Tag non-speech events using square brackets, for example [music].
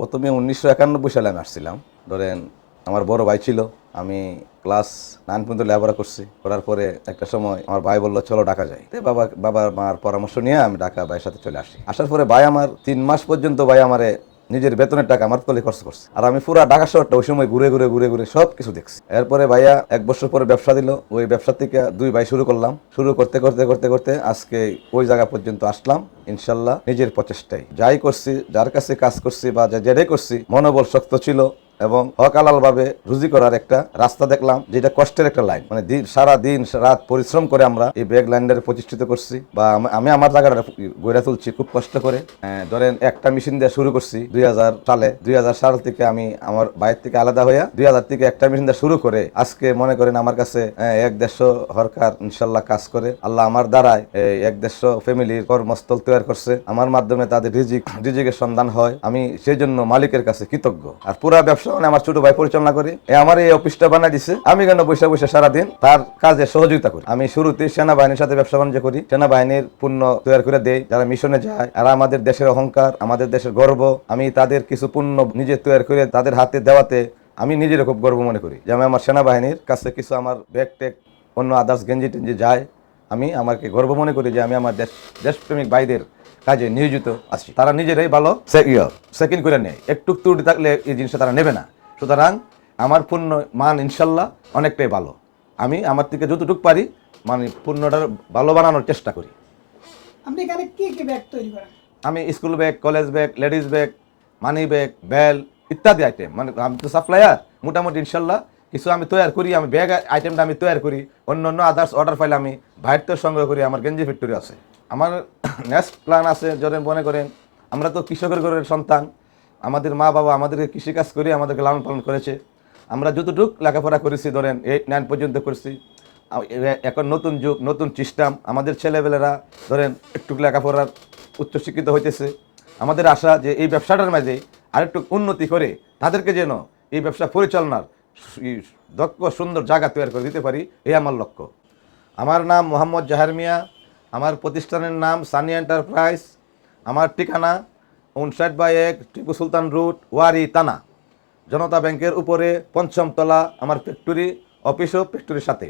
প্রথমে উনিশশো একানব্বই সালে আমি আসছিলাম। ধরেন, আমার বড় ভাই ছিল, আমি ক্লাস নাইন পর্যন্ত লেখাপড়া করছি। করার পরে একটা সময় আমার ভাই বলল, চলো ঢাকা যাই। বাবা, বাবার মার পরামর্শ নিয়ে আমি ঢাকা ভাইয়ের সাথে চলে আসি। আসার পরে ভাই আমার তিন মাস পর্যন্ত ভাই আমারে নিজের বেতনের টাকা আমার তলে খরচ করছে। আর আমি পুরা ঢাকা শহরটা ওই সময় ঘুরে ঘুরে ঘুরে ঘুরে সব কিছু দেখছি। এরপরে ভাইয়া এক বছর পরে ব্যবসা দিল। ওই ব্যবসা থেকে দুই ভাই শুরু করলাম। শুরু করতে করতে করতে করতে আজকে ওই জায়গা পর্যন্ত আসলাম। ইনশাল্লাহ নিজের প্রচেষ্টায়। যাই করছি, যার কাছে কাজ করছি বা যেটাই করছি, মনোবল শক্ত ছিল। এবং হকালাল ভাবে রুজি করার একটা রাস্তা দেখলাম যেটা কষ্টের একটা লাইন মানে দিন সারা দিন রাত পরিশ্রম করে আমরা এই ব্যাগ লাইনটারে প্রতিষ্ঠিত করছি বা আমি আমার জায়গাটা গড়ে তুলছি খুব কষ্ট করে। আহ, ধরেন একটা মেশিন দিয়ে শুরু করছি দুই হাজার সালে। দুই হাজার সাল থেকে আমি আমার বাইরের থেকে আলাদা হইয়া দুই হাজার থেকে একটা মেশিন দিয়ে শুরু করে আজকে মনে করেন আমার কাছে আহ, এক দেড়শো হরকার ইনশাল্লাহ কাজ করে। আল্লাহ আমার দ্বারাই এই এক দেড়শো ফ্যামিলির কর্মস্থল তৈরি করছে। আমার মাধ্যমে তাদের রিজিক রিজিকের সন্ধান হয়। আমি সেই জন্য মালিকের কাছে কৃতজ্ঞ। আর পুরা ব্যবসা মানে আমার ছোট ভাই পরিচালনা করি। আমার এই অফিসটা বানাই দিছে। আমি কেন বসে বসে সারাদিন তার কাজে সহযোগিতা করি। আমি শুরুতে সেনাবাহিনীর সাথে ব্যবসা বাণিজ্য করি। সেনাবাহিনীর পণ্য তৈরি করে দেই, যারা মিশনে যায়। আর আমাদের দেশের অহংকার, আমাদের দেশের গর্ব, আমি তাদের কিছু পণ্য নিজে তৈরি করে তাদের হাতে দেওয়াতে আমি নিজের খুব গর্ব মনে করি। যে আমি আমার সেনাবাহিনীর কাছে কিছু আমার ব্যাগ টেক অন্য আদার্স গেঞ্জি টেঞ্জি যায়, আমি আমাকে গর্ব মনে করি যে আমি আমার দেশ, দেশপ্রেমিক ভাইদের কাজে নিয়োজিত আছি। তারা নিজেরাই ভালো সেকেন্ড করে নেয়। একটু ত্রুটি থাকলে এই জিনিসটা তারা নেবে না। সুতরাং আমার পূর্ণ মান ইনশাল্লাহ অনেকটাই ভালো। আমি আমার থেকে যতটুকু পারি মানে পূর্ণটা ভালো বানানোর চেষ্টা করি। আপনি এখানে কি কি ব্যাগ তৈরি করেন? আমি school bag college bag ladies bag money bag bell ইত্যাদি আইটেম মানে আমি তো সাপ্লায়ার মোটামুটি ইনশাল্লাহ কিছু আমি তৈরি করি, আমি ব্যাগ আইটেমটা আমি তৈরি করি, অন্য অন্য আদার্স অর্ডার পাইলে আমি বাইরের থেকে সংগ্রহ করি, আমার গেঞ্জি ফ্যাক্টরি আছে। আমার [coughs] নেক্সট প্ল্যান আছে, যদি মনে করেন, আমরা তো কৃষকের ঘরের সন্তান, আমাদের মা বাবা আমাদেরকে কৃষিকাজ করে আমাদেরকে লালন পালন করেছে। আমরা যতটুক লেখাপড়া করেছি, ধরেন এইট নাইন পর্যন্ত করেছি এখন নতুন যুগ, নতুন সিস্টেম আমাদের ছেলেবেলেরা ধরেন, একটু লেখাপড়ার উচ্চশিক্ষিত হইতেছে। আমাদের আশা যে এই ব্যবসাটার মাঝে আরেকটু উন্নতি করে তাদেরকে যেন এই ব্যবসা পরিচালনার দক্ষ, সুন্দর জায়গা তৈরি করে দিতে পারি এই আমার লক্ষ্য। আমার নাম মোহাম্মদ জাহার মিয়া, আমার প্রতিষ্ঠানের নাম সানি এন্টারপ্রাইজ, আমার ঠিকানা উনষাট বাই এক টিপু সুলতান রুট, ওয়ারি, তানা। জনতা ব্যাংকের উপরে পঞ্চম তলা, আমার ফ্যাক্টরি অফিসও ফ্যাক্টরির সাথে।